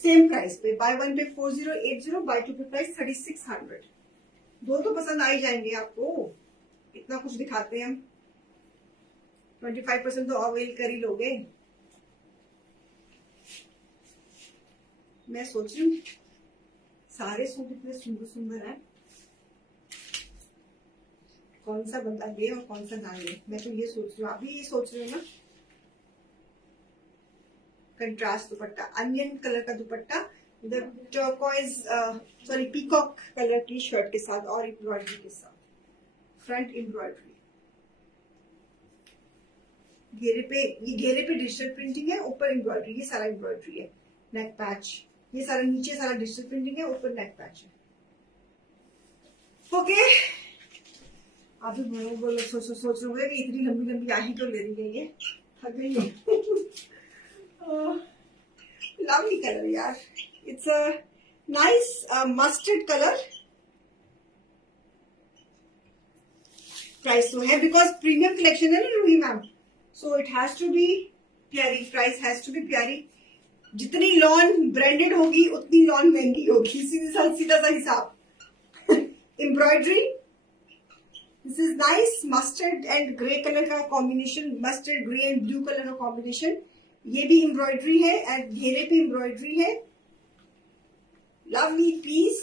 सेम प्राइस पे, बाय वन पे 4080, बाय टू पे प्राइस 3600, दो तो पसंद आ ही जाएंगे आपको, इतना कुछ दिखाते हैं हम, 25% तो अवेल कर ही लोगे। मैं सोच रही हूँ सारे सूट इतने सुंदर सुंदर हैं, कौन सा बंदा ले और कौन सा ना ले, मैं तो ये सोच रही हूँ, अभी ये सोच रही हूँ ना, कंट्रास्ट दुपट्टा, अनियन कलर का दुपट्टा, टर्कोइज सॉरी पीकॉक कलर की शर्ट के साथ और एम्ब्रॉयडरी के साथ, फ्रंट एम्ब्रॉयडरी, घेरे पे डिजिटल प्रिंटिंग है, ऊपर एम्ब्रॉयडरी, ये सारा एम्ब्रॉयडरी है, नेक पैच, ये सारा नीचे सारा डिजिटल प्रिंटिंग है, ऊपर नेक पैच है। ओके, आप भी बोलो सोच रहे कि इतनी लंबी लंबी आही तो ले रही है, ये थक गई है। लवली कलर यार, it's a nice mustard colour, price तो है बिकॉज प्रीमियम कलेक्शन है ना Ruhi ma'am, so it has to be प्यारी, प्राइस हैज टू बी प्यारी, जितनी लॉन ब्रांडेड होगी उतनी लॉन महंगी होगी, सीधा सा हिसाब। Embroidery, this is nice, mustard and grey colour का combination, mustard grey and blue colour का कॉम्बिनेशन, ये भी एम्ब्रॉयडरी है एंड घेरे पे एम्ब्रॉयडरी है, lovely piece,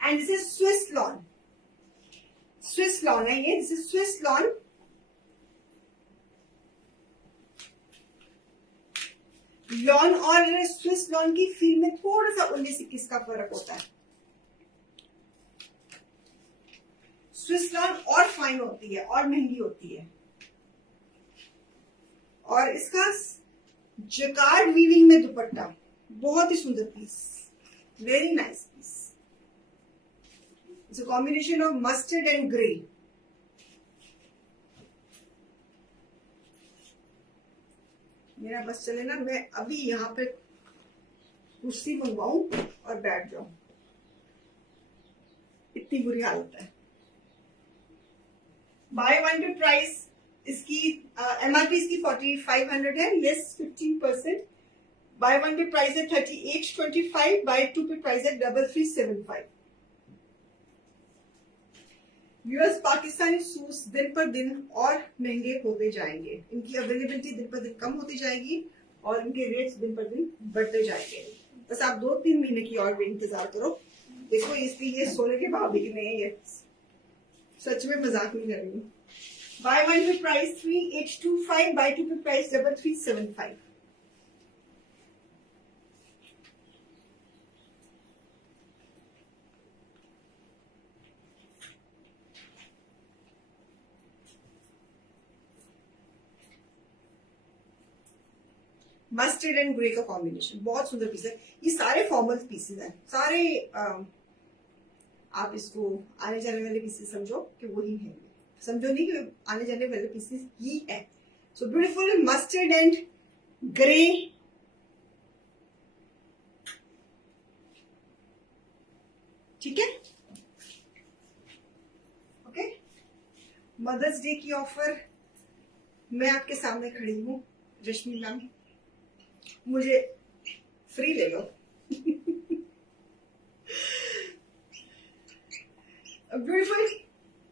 and this is Swiss lawn, Swiss lawn है ये, this is Swiss lawn, lawn और स्विस लॉन की फील में थोड़ा सा 19-21 का फर्क होता है, स्विस लॉन और फाइन होती है और महंगी होती है। और इसका जकार्ड वीविंग में दुपट्टा, बहुत ही सुंदर piece, very nice piece. It's a combination of mustard and grey. मेरा बस चले ना, मैं अभी यहाँ पे कुर्सी मंगवाऊं और बैठ जाऊं, इतनी बुरी हालत है। बाय वन पे प्राइस इसकी एमआरपी इसकी 4500 है, less 15%। Buy one pay price है 3825, बाय टू पे प्राइस है 3375। यूएस पाकिस्तानी सूट्स दिन पर दिन और महंगे होते जाएंगे, इनकी अवेलेबिलिटी दिन पर दिन कम होती जाएगी और इनके रेट्स दिन पर दिन बढ़ते जाएंगे। बस आप 2-3 महीने की और इंतजार करो। देखो इसलिए ये सोने के भाव बिकने हैं, ये सच में मजाक नहीं कर रही हूँ। Bye one pay price 3825, buy two pay price 3375। Mustard and grey का कॉम्बिनेशन बहुत सुंदर पीस है। ये सारे फॉर्मल पीसेस हैं, सारे आप इसको आने जाने वाले पीसेस समझो कि वही है, समझो नहीं कि आने जाने वाले पीसेस ही है। So beautiful mustard and grey, ठीक है। ओके, मदर्स डे की ऑफर मैं आपके सामने खड़ी हूँ, रश्मि मैम मुझे फ्री ले लो। ब्यूटीफुल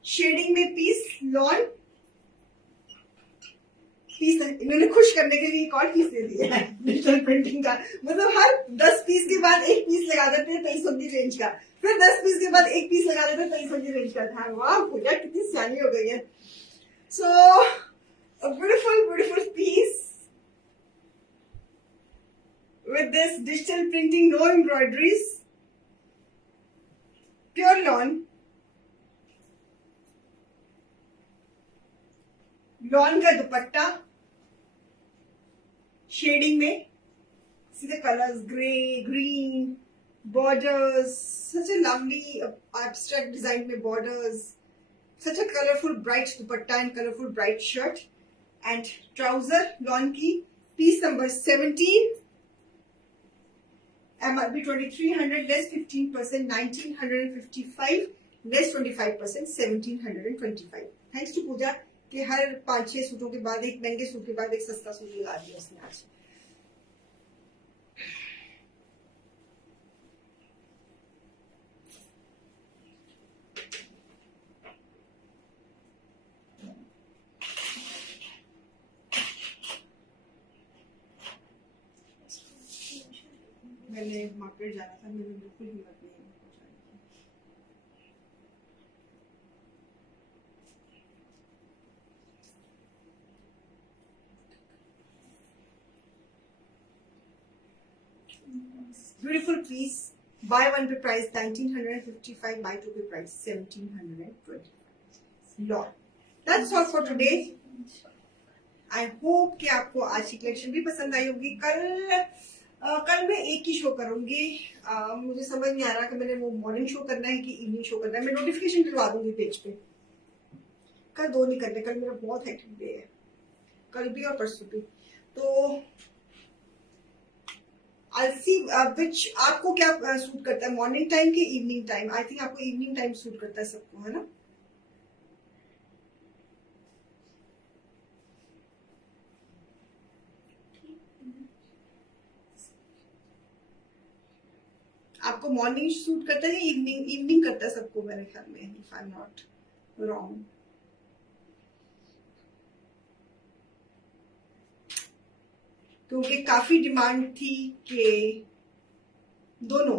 शेडिंग में पीस, लॉन पीस, इन्होंने खुश करने के लिए एक और पीस दे दिया है डिजिटल प्रिंटिंग का। मतलब हर 10 पीस के बाद एक पीस लगा देते हैं 2300 की रेंज का, फिर 10 पीस के बाद एक पीस लगा देते हैं 2300 की रेंज का था। वाह पूजा कितनी सियानी हो गई है। So beautiful beautiful piece with this digital printing, no embroideries, pure lawn, lawn का दुपट्टा शेडिंग में, सीधे colours grey green, borders, such a lovely abstract design में borders, such a colourful bright dupatta and colourful bright shirt and trouser lawn की। पीस नंबर 17, MRP 2300, less 15%, 1955, less 25%, 1725। Thanks to Pooja कि हर 5-6 सूटों के बाद एक महंगे सूट के बाद एक सस्ता सूट लगा दिया उसने आज। मैंने मार्केट जाना था, मैंने बिल्कुल हिम्मत नहीं है beautiful piece. Buy one pay price 1955, buy two pay price 1720। Lot that's all for today. I hope कि आपको आज की कलेक्शन भी पसंद आई होगी। कल मैं एक ही शो करूंगी। मुझे समझ नहीं आ रहा कि मैंने वो मॉर्निंग शो करना है कि इवनिंग शो करना है। मैं नोटिफिकेशन करवा दूंगी पेज पे। कल 2 नहीं करने, कल मेरा बहुत हेक्टिक डे है, कल भी और परसों भी। तो I'll see which आपको क्या सूट करता है, मॉर्निंग टाइम के इवनिंग टाइम। आई थिंक आपको इवनिंग टाइम सूट करता है सबको, है ना। आपको मॉर्निंग सूट करता है, इवनिंग इवनिंग करता है सबको मेरे ख्याल में, if I am not wrong. क्योंकि काफी डिमांड थी कि दोनों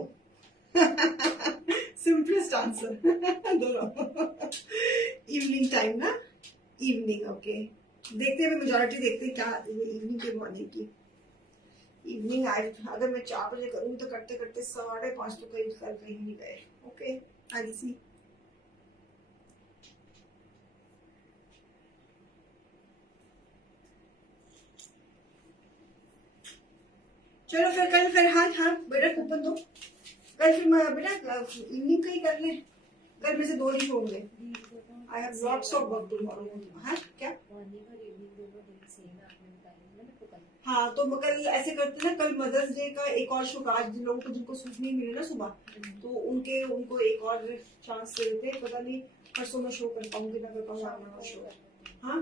सिंपलेस्ट आंसर दोनों इवनिंग टाइम ना, इवनिंग। ओके, देखते हैं मेजॉरिटी देखते हैं क्या आती है इवनिंग के मॉर्निंग की। इवनिंग आज अगर मैं 4 बजे करूंगी तो करते करते 5:30 तो कहीं नहीं गए। ओके, आई सी। चलो फिर हाँ बेटा कूपन दो। कल फिर बेटा इवनिंग का ही कर लें, कल में से 2 ही होंगे। I have lots of work tomorrow. हाँ क्या? हाँ तो कल ऐसे करते ना, कल मदर्स डे का एक और शो, आज जिन लोगों को जिनको सूट नहीं मिले ना सुबह, तो उनको एक और चांस दे देते हैं। पता नहीं परसों मैं शो कर पाऊंगी ना कर पाऊंगा शो। हाँ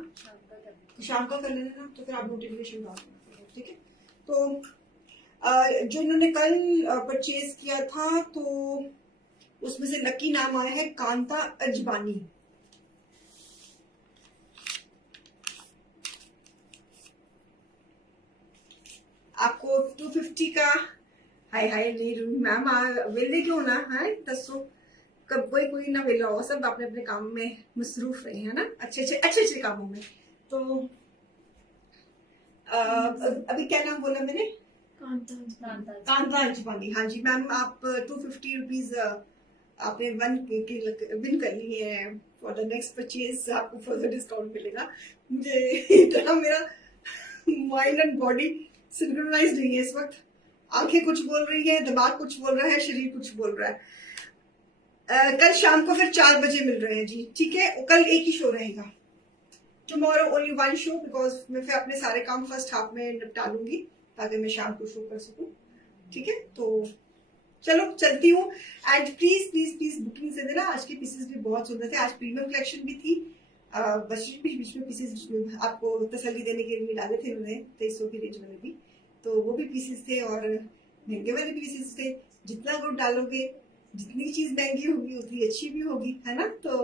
शाम का कर लेना ना, तो फिर आप नोटिफिकेशन डाल देना, ठीक है। तो जो इन्होंने कल परचेज किया था, तो उसमें से लकी नाम आया है कांता अजबानी। आपको 250 का। हाय नहीं मैम वेले क्यों ना है, दसो कब कोई ना वेला हो, सब अपने अपने काम में मसरूफ रहे हैं ना, अच्छे कामों में। तो अभी क्या नाम बोला मैंने? कांता अंजपानी। हाँ जी मैम, आप 250 रुपीज आपने विन कर ली है। फॉर द नेक्स्ट परचेज आपको फर्दर डिस्काउंट मिलेगा। मुझे इतना मेरा माइंड एंड बॉडी सिंक्रोनाइज नहीं है इस वक्त। आंखें कुछ बोल रही है, दिमाग कुछ बोल रहा है, शरीर कुछ बोल रहा है। कल शाम को फिर 4 बजे मिल रहे हैं जी, ठीक है। कल एक ही शो रहेगा, टुमारो ओनली 1 शो, बिकॉज मैं फिर अपने सारे काम फर्स्ट हाफ में निपटा लूंगी ताकि मैं शाम को शो कर सकूं, ठीक है। तो चलो चलती हूँ। एंड प्लीज बुकिंग से देना। आज के पीसेस भी बहुत सुंदर थे, आज प्रीमियम कलेक्शन भी थी। बीच में पीसेस आपको तसल्ली देने के लिए डाले थे उन्होंने 2300 की रेंज वाले भी, तो वो भी पीसेस थे और महंगे वाले भी पीसेस थे। जितना गुड डालोगे, जितनी चीज महंगी होगी उतनी अच्छी भी होगी, है ना। तो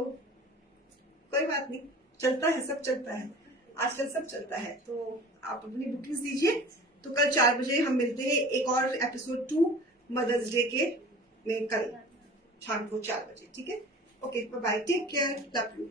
कोई बात नहीं, चलता है, सब चलता है, आजकल सब चलता है। तो आप अपनी बुकिंग दीजिए। तो कल 4 बजे हम मिलते हैं एक और एपिसोड 2 मदर्स डे के में, कल शाम को 4 बजे, ठीक है। Okay bye, take care, love you.